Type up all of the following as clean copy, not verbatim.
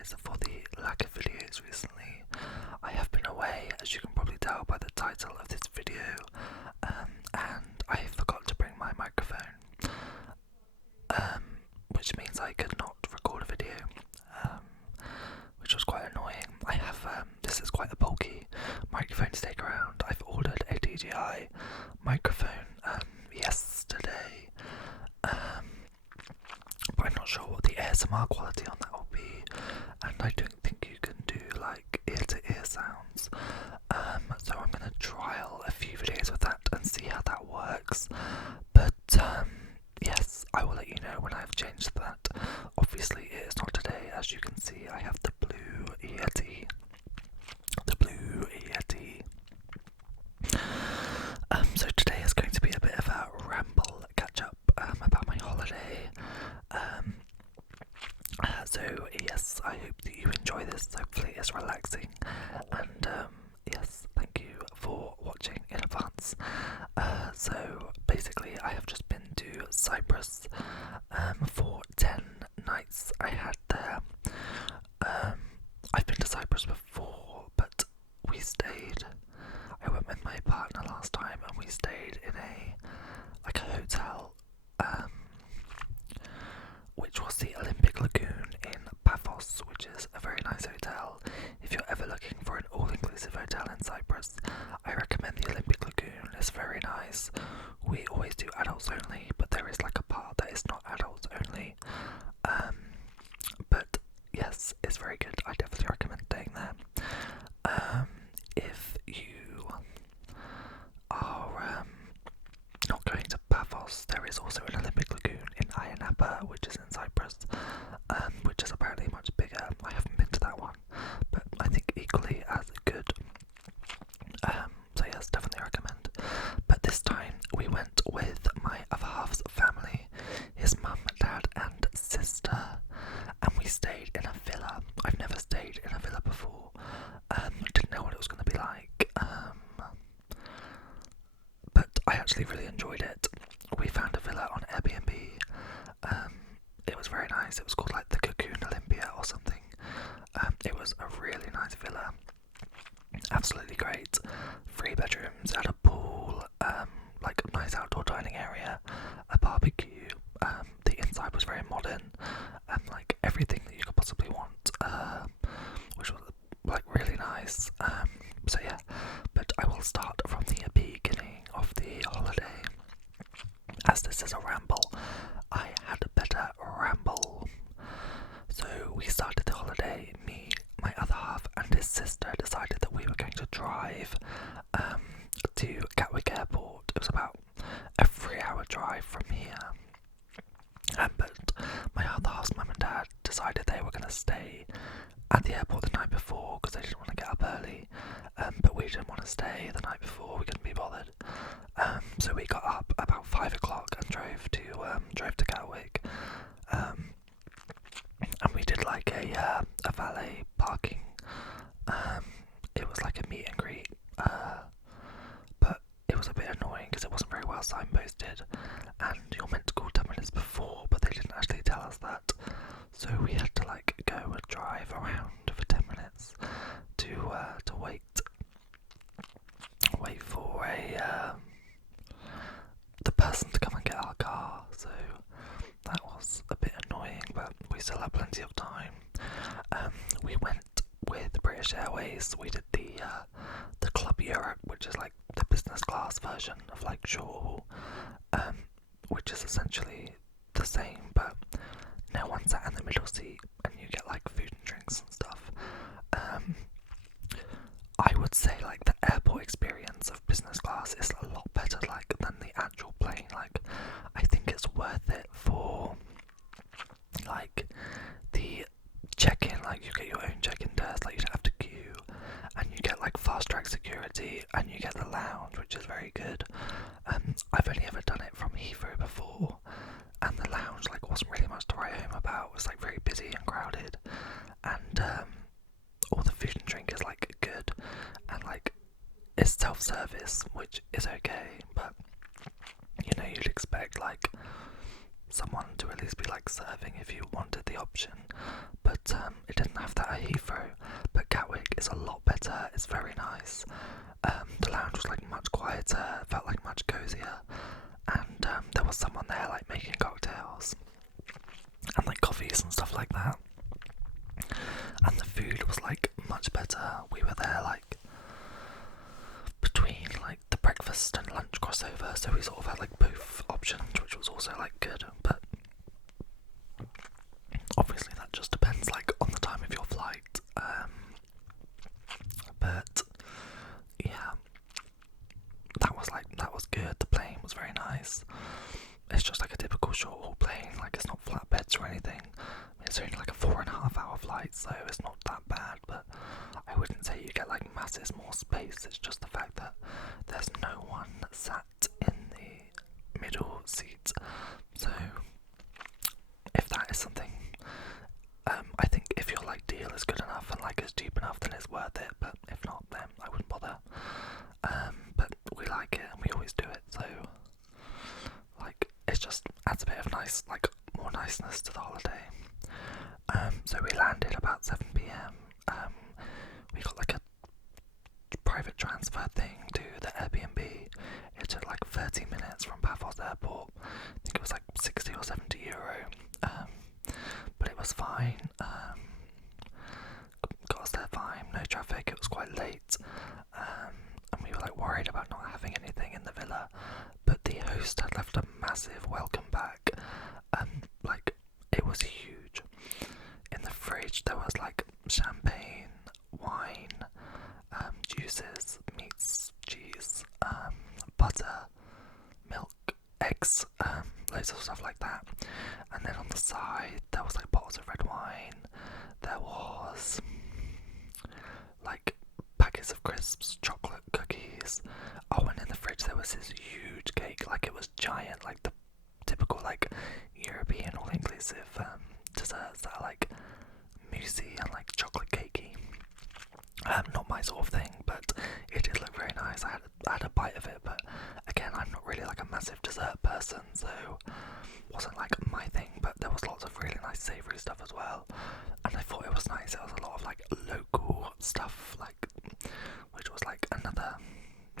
apologise for the lack of videos recently. I have been away, as you can probably tell by the title of this video, and I forgot to bring my microphone, which means I could not record a video, which was quite annoying. I have, this is quite a bulky microphone to take around. I've ordered a DJI microphone yesterday, but I'm not sure what the ASMR quality on that will be, and I don't think you can do like ear-to-ear sounds, so I'm going to trial a few videos with that and see how that works, but yes, I will let you know when I've changed that. Obviously it is not today, as you can see I have the Blue Yeti. So today is going to be a bit of a ramble catch up about my holiday. So yes, I hope that you enjoy this. Hopefully it's relaxing, and yes, thank you for watching in advance. So basically I have just been to Cyprus for 10 nights. I had there. I've been to Cyprus before, but we stayed. I went with my partner last time, and we stayed in a hotel, which was the Olympic Lagoon in Paphos, which is a very nice hotel. If you're ever looking for an all-inclusive hotel in Cyprus, I recommend the Olympic Lagoon. It's very nice. We always do adults only, but there is like a part that is not adults only. But yes, it's very good. I definitely recommend staying there. If you are not going to Paphos, there is also an Olympic Lagoon in Ayia Napa, which is in Cyprus, which is apparently much bigger. I haven't been to that one, but I think equally as good. So yes, definitely recommend. But this time we went with my other half's family, his mum, dad and sister, and we stayed in a villa. I've never stayed in a villa before. Didn't know what it was going to be like, but I actually really enjoyed it. We found a villa on Airbnb. It was very nice. It was called like the Cocoon Olympia or something. It was a really nice villa. Absolutely great. 3 bedrooms, had a pool, like a nice outdoor dining area, a barbecue. The inside was very modern, and like everything that you could possibly want, which was like really nice. So yeah, but I will start from the beginning of the holiday. As this is a ramble, I had a better ramble. So we started the holiday, me, my other half and his sister decided that we were going to drive to Gatwick Airport. It was about a 3-hour drive from here. But my other half's mum and dad decided they were going to stay at the airport the night before because they didn't want to get up early, but we didn't want to stay the night before. We couldn't be bothered, so we got up about 5 o'clock and drove to Gatwick, and we did like a valet parking. It was like a meet and greet, but it was a bit annoying because it wasn't very well signposted, and you're meant to call 10 minutes before, but they didn't actually tell us that. So we had to like go and drive around for 10 minutes to wait for the person to come and get our car. So that was a bit annoying, but we still had plenty of time. We went with British Airways. We did the Club Europe, which is like the business class version of like short haul, which is essentially the same, but no one sat in the middle seat and you get like food and drinks and stuff. I would say like the airport experience of business class is a lot better like than the actual plane. Like I think it's worth it for like the check-in, like you get your own check-in desk, like you don't have to queue, and you get like fast track security, and you get the lounge, which is very good. I've only ever done it from Heathrow before, and the lounge like wasn't really much to write home about. It was like very busy and crowded, and all the food and drink is like good, and like it's self-service, which is okay, but you know, you'd expect like someone to at least be like serving if you wanted the option, but it didn't have that at Heathrow. But Gatwick is a lot better, it's very nice. The lounge was like much quieter, felt like much cozier, and there was someone there like making cocktails and like coffees and stuff like that, and the food was like much better. We were there like between like the breakfast and lunch crossover, so we sort of had like both options, which was also like good. But obviously that just depends like on the time of your flight. But yeah, that was good. The plane was very nice. It's just like a typical short haul plane, like it's not flatbeds or anything. It's only like a 4.5 hour flight, so it's not that bad, but I wouldn't say you get like masses more space. It's just the fact that there's no one sat in the middle seat. So if that is something, I think if your like deal is good enough and like it's cheap enough, then it's worth it. But if not, then I wouldn't bother. But we like it and we always do it, so like it just adds a bit of nice, like more niceness to the holiday. So we landed about 7 p.m. We got like a private transfer thing to the Airbnb. It took like 30 minutes from Paphos Airport. I think it was like 60 or 70 euro. But it was fine. Got us there fine, no traffic. It was quite late. And we were like worried about not having anything in the villa. But the host had left a massive welcome pack. Like it was huge. In the fridge there was like champagne, wine, juices, meats, cheese, butter, milk, eggs, loads of stuff like that. And then on the side there was like bottles of red wine, there was like packets of crisps, chocolate, cookies. Oh, and in the fridge there was this huge cake, like it was giant, like the typical like European all-inclusive desserts that are like moussey and like chocolate cakey. Not my sort of thing, but it did look very nice. I had a bite of it, but again, I'm not really like a massive dessert person, so it wasn't like my thing. But there was lots of really nice savoury stuff as well, and I thought it was nice. There was a lot of like local stuff, like which was like another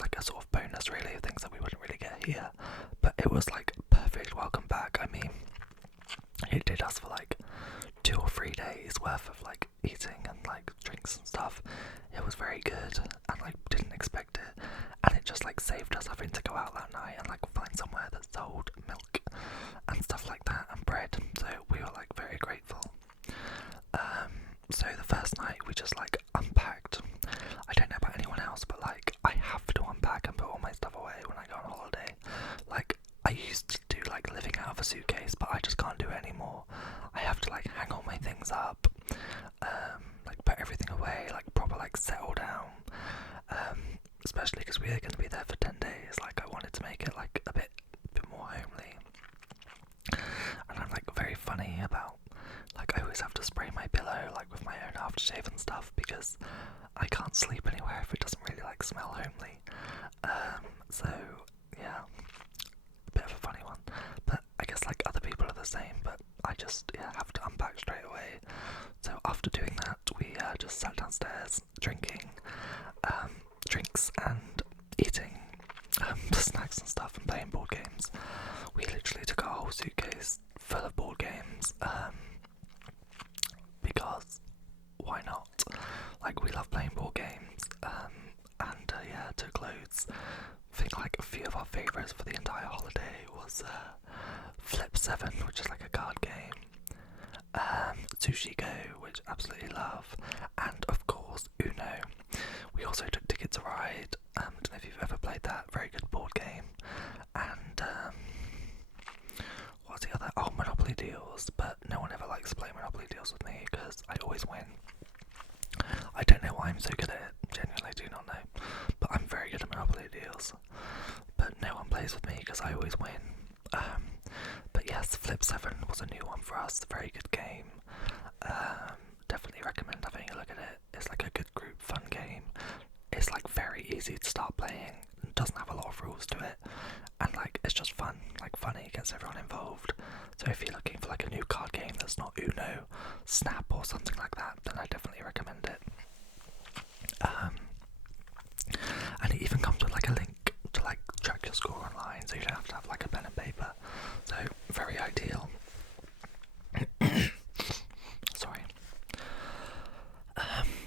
like a sort of bonus really of things that we wouldn't really get here. But it was like perfect welcome back. I mean, it did us for like 2 or 3 days worth of like eating and like drinks and stuff. It was very good, and like didn't expect it, and it just like saved us having to go out that night and like find somewhere that sold milk and stuff like that and bread, so we were like very grateful. So the first night we just like unpacked. I don't know about anyone else, but like I have to unpack and put all my stuff away when I go on holiday. Like I used to do like living out of a suitcase, but I just can't do it anymore. I have to like hang all my things up, like put everything away, like proper like settle down, especially because we are going to be there for 10 days. Like I wanted to make it like a bit more homely, and I'm like very funny about like I always have to spray my pillow like with my own aftershave and stuff because I can't sleep anywhere if it doesn't really like smell homely. So yeah, a bit of a funny one, but I guess like other people are the same, but I just have to unpack straight away. So after doing that, we just sat downstairs drinking drinks and eating snacks and stuff and playing board games. We literally took a whole suitcase full of board games because why not? Like we love playing board games, and took loads. I think like a few of our favourites for the entire holiday was Flip 7, which is like a card game, Sushi Go, which I absolutely love, and of course Uno. We also took Ticket to Ride. I don't know if you've ever played that, very good board game. And what's the other? Oh, Monopoly Deals, but no one ever likes to play Monopoly Deals with me because I always win. I don't know why I'm so good at it, genuinely do not know, but I'm very good at Monopoly Deals, but no one plays with me because I always win. But yes, Flip 7 was a new one for us, a very good game. Definitely recommend having a look at it. It's like a good group fun game. It's like very easy to start playing, it doesn't have a lot of rules to it, and like it's just fun, like funny, it gets gets everyone involved. So if you're looking for like a new card game that's not Uno, Snap or something like that, then I definitely recommend it. And it even comes with like a link to like track your score online, so you don't have to have like a pen and paper. So very ideal. Sorry.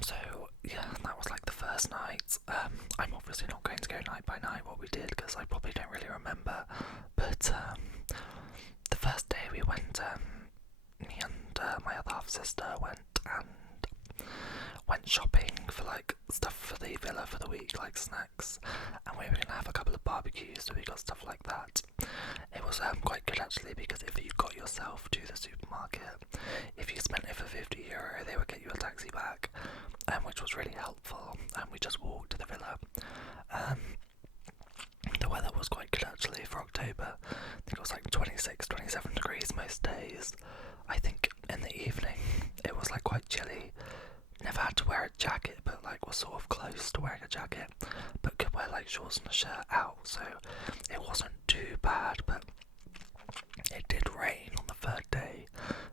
So yeah, that was like the first night. I'm obviously not going to go night by night what we did because I probably don't really remember. But the first day we went, me and my other half sister went shopping for like stuff for the villa for the week, like snacks, and we were gonna have a couple of barbecues, so we got stuff like that. It was quite good actually, because if you got yourself to the supermarket, if you spent it for €50, they would get you a taxi back, which was really helpful, and we just walked to the villa. The weather was quite good actually for October. I think it was like 26, 27 degrees most days. I think in the evening it was like quite chilly. Never had to wear a jacket, but like was sort of close to wearing a jacket, but could wear like shorts and a shirt out, so it wasn't too bad. But it did rain on the third day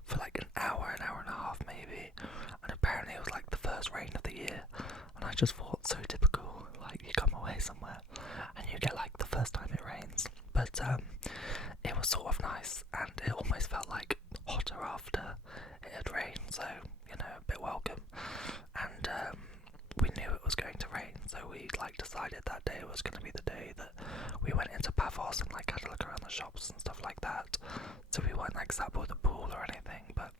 for like an hour and a half maybe, and apparently it was like the first rain of the year, and I just thought, so typical, like you come away somewhere and you get like the first time it rains. But it was sort of nice, and it almost felt like hotter after it had rained, so you know, a bit welcome. And we knew it was going to rain, so we like decided that day was going to be the day that we went into Paphos and like had a look around the shops and stuff like that. So we weren't like sat by the pool or anything, but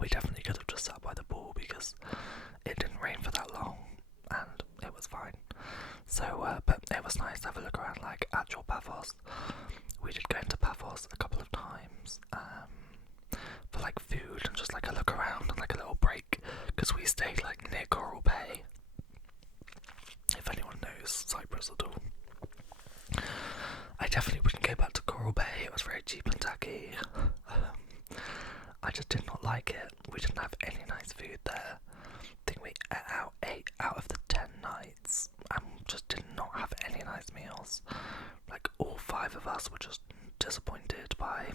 we definitely could have just sat by the pool because it didn't rain for that long and it was fine. So but it was nice to have a look around like actual Paphos. We did go into Paphos a couple of times for like food and just like a look around and like a little break, because we stayed like near Coral Bay, if anyone knows Cyprus at all. I definitely wouldn't go back to Coral Bay, it was very cheap and tacky. I just did not like it. We didn't have any nice food there. I think we ate out 8 out of the 10 nights and just did not have any nice meals. Like all 5 of us were just disappointed by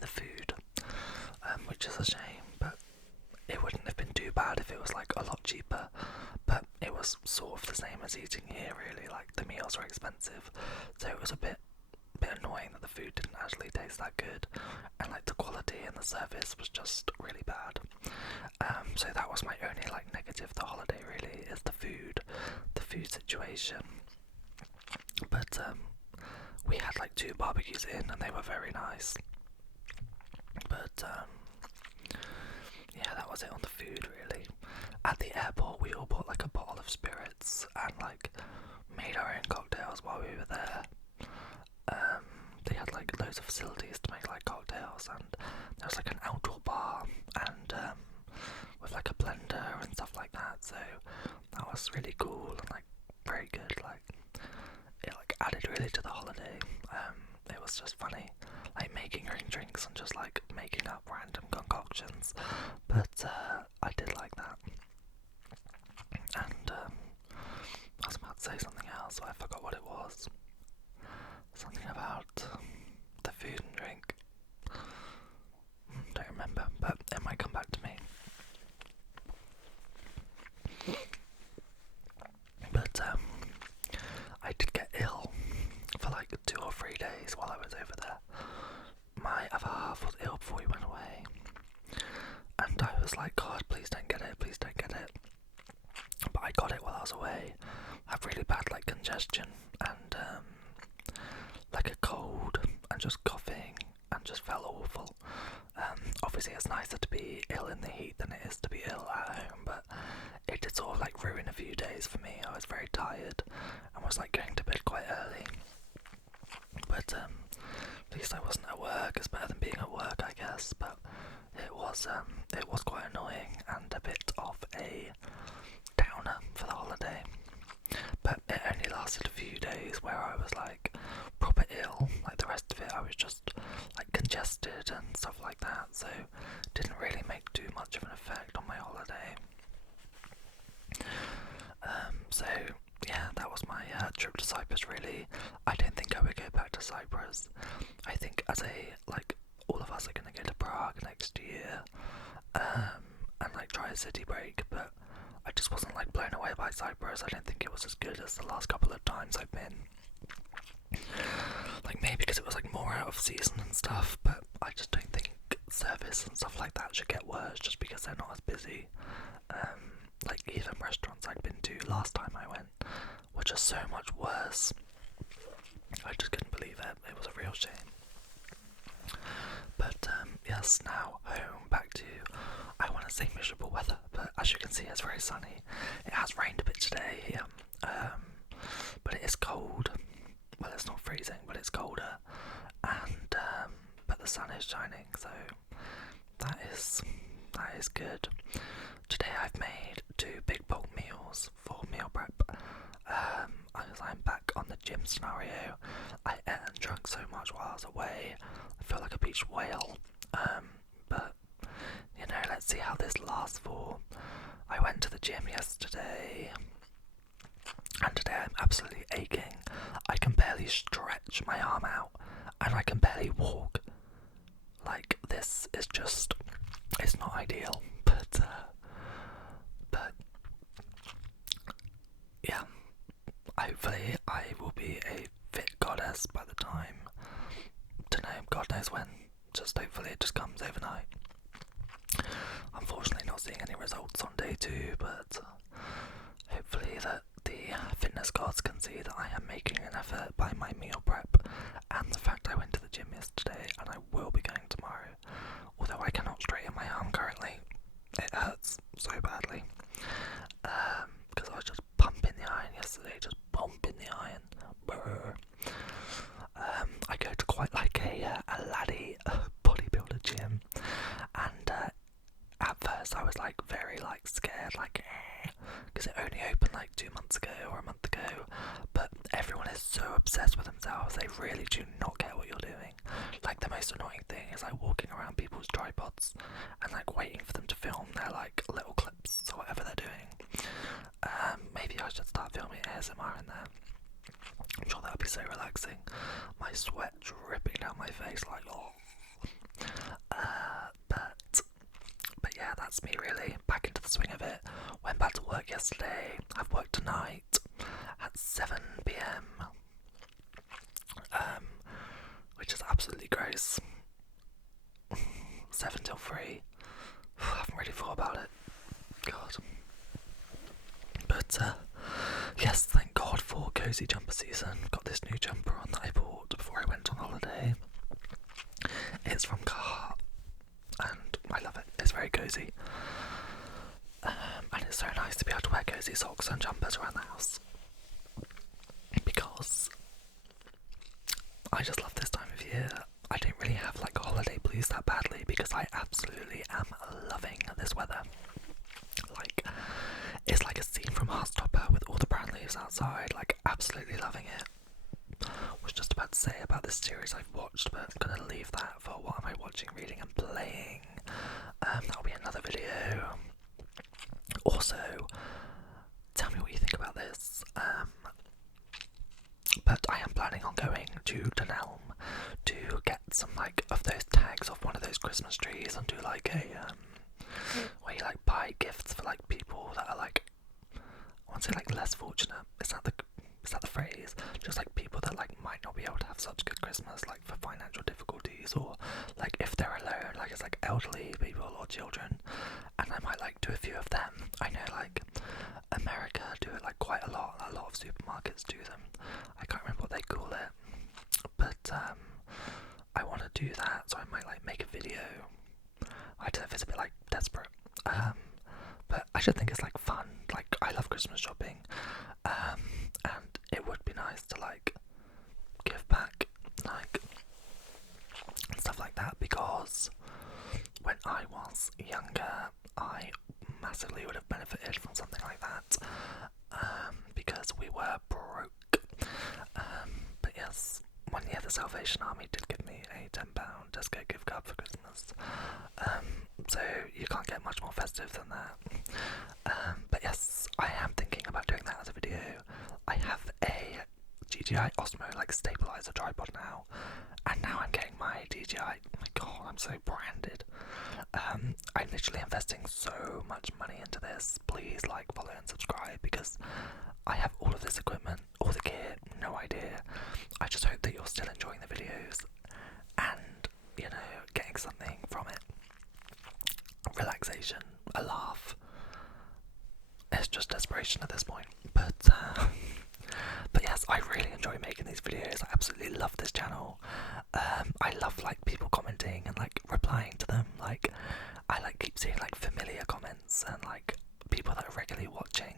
the food, which is a shame, but it wouldn't have been too bad if it was like a lot cheaper. But it was sort of the same as eating here really, like the meals were expensive, so it was a bit annoying that the food didn't actually taste that good, and like the quality and the service was just really bad. So that was my only like negative of the holiday really, is the food situation. But we had like 2 barbecues in and they were very nice. But yeah, that was it on the food really. At the airport we all bought like a bottle of spirits and like made our own cocktails while we were there. They had like loads of facilities to make like cocktails, and there was like an outdoor bar and with like a blender and stuff like that, so that was really cool and like very good. Like it like added really to the holiday. It was just funny, like making your own drinks and just like making up random concoctions, but I did like that. And I was about to say something else, but I forgot what it was. Something about the food and drink. Don't remember, but it might come back to me. But I did get ill for like 2 or 3 days while I was over there. My other half was ill before we went away, and I was like, God, please don't get it, please don't get it. But I got it while I was away. I have really bad like congestion and like a cold and just coughing and just felt awful. Obviously it's nicer to be ill in the heat than it is to be ill at home, but it did sort of like ruin a few days for me. I was very tired and was like going to bed quite early. But at least I wasn't at work. It's better than being at work, I guess. But it was quite annoying and a bit of a downer for the holiday. But it only lasted a few days where I was like proper ill. Like the rest of it I was just like congested and stuff like that, so it didn't really make too much of an effect on my holiday. So yeah, that was my trip to Cyprus really. I don't think I would go back to Cyprus. because I think as all of us are going to go to Prague next year, and like try a city break, but I just wasn't like blown away by Cyprus. I don't think it was as good as the last couple of times I've been. Like maybe because it was like more out of season and stuff, but I just don't think service and stuff like that should get worse just because they're not as busy. Like even restaurants I'd been to last time I went were just so much worse. I just couldn't believe it. It was a real shame. But yes, now home, back to, I want to say miserable weather, but as you can see it's very sunny. It has rained a bit today here, but it is cold. Well, it's not freezing, but it's colder, and but the sun is shining, so that is good. Today I've made 2 big bulk meals for meal prep. As I'm back on the gym scenario, I ate and drank so much while I was away. I feel like a beached whale. But you know, let's see how this lasts for. I went to the gym yesterday, and today I'm absolutely aching. I can barely stretch my arm out, and I can barely walk. Like, this is just, it's not ideal, but yeah, hopefully I will be a fit goddess by the time, don't know, God knows when, just hopefully it just comes overnight. Unfortunately not seeing any results on day 2, but hopefully that the fitness gods can see that I am making an effort by my meal prep and the fact I went to the gym yesterday, and I will be going tomorrow, although I cannot straighten my arm currently. It hurts so badly, because I was just pumping the iron yesterday, just pumping the iron. Brr. I go to quite like a laddie bodybuilder gym, and at first I was like very like scared, like because it only opened like 2 months ago or a month ago, but everyone is so obsessed with themselves, they really do not care what you're doing. Like the most annoying thing is like walking around people's tripods and like waiting for them to film their like little clips or whatever they're doing. Maybe I should start filming ASMR in there. I'm sure that would be so relaxing. My sweat dripping down my face like but yeah, that's me really, back into the swing of it. Went back to work yesterday. I've worked tonight at 7 PM, which is absolutely gross. 7 till 3. I haven't really thought about it. God. But yes, thank God for cozy jumper season. Got this new jumper on that I bought before I went on holiday. It's from Carhartt, and I love it. It's very cozy, and it's so nice to be able to wear cozy socks and jumpers around the house, because I just love this time of year. I don't really have like holiday blues that badly because I absolutely am loving this weather. Like, it's like a scene from Heartstopper with all the brown leaves outside, like absolutely loving it. Was just about to say about this series I've watched, but I'm gonna leave that for what am I watching, reading and playing. That'll be another video. Also, tell me what you think about this. But I am planning on going to Dunelm to get some like of those tags off one of those Christmas trees and do like a where you like buy gifts for like people that are like, I want to say like less fortunate. Is that the phrase? Just like people that like might not be able to have such good Christmas, like for financial difficulties, or like if they're alone, like it's like elderly people or children, and I might like do a few of them. I know like America do it like quite a lot of supermarkets do them. I can't remember what they call it, but I want to do that, so I might like make a video. I don't know if it's a bit like desperate, but I just think it's like fun. Like I love Christmas shopping, and it would be nice to like give back, like and stuff like that, because when I was younger I massively would have benefited from something like that, because we were broke. But yes, one year the Salvation Army did give me a £10 Tesco gift card for Christmas, so you can't get much more festive than that. But yes, I am thinking about doing that as a video. I have a GGI Osmo like stabilizer tripod now, I'm getting my DJI. Oh my god, I'm so branded. I'm literally investing so much money into this. Please like, follow and subscribe, because I have all of this equipment, all the gear, no idea. I just hope that you're still enjoying the videos and, you know, getting something from it. Relaxation, a laugh. It's just desperation at this point. But yes, I really enjoy making these videos. I absolutely love this channel. I love like people commenting and like replying to them. Like I like keep seeing like familiar comments and like people that are regularly watching,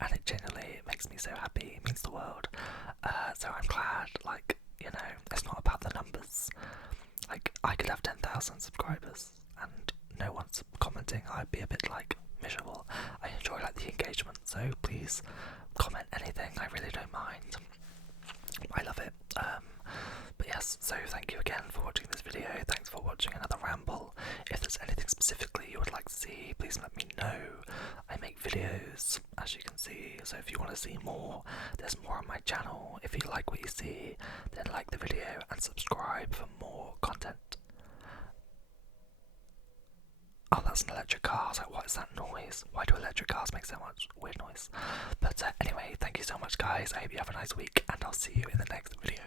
and it genuinely makes me so happy. It means the world. So I'm glad. Like, you know, it's not about the numbers. Like I could have 10,000 subscribers and no one's commenting. I'd be a bit like miserable. I enjoy like the engagement, so please comment anything. I really don't mind. I love it. But yes, so thank you again for watching this video. Thanks for watching another ramble. If there's anything specifically you would like to see, please let me know. I make videos, as you can see, so if you want to see more, there's more on my channel. If you like what you see, then like the video and subscribe for more content. Oh, that's an electric car. I was like, what is that noise? Why do electric cars make so much weird noise? But anyway, thank you so much, guys. I hope you have a nice week, and I'll see you in the next video.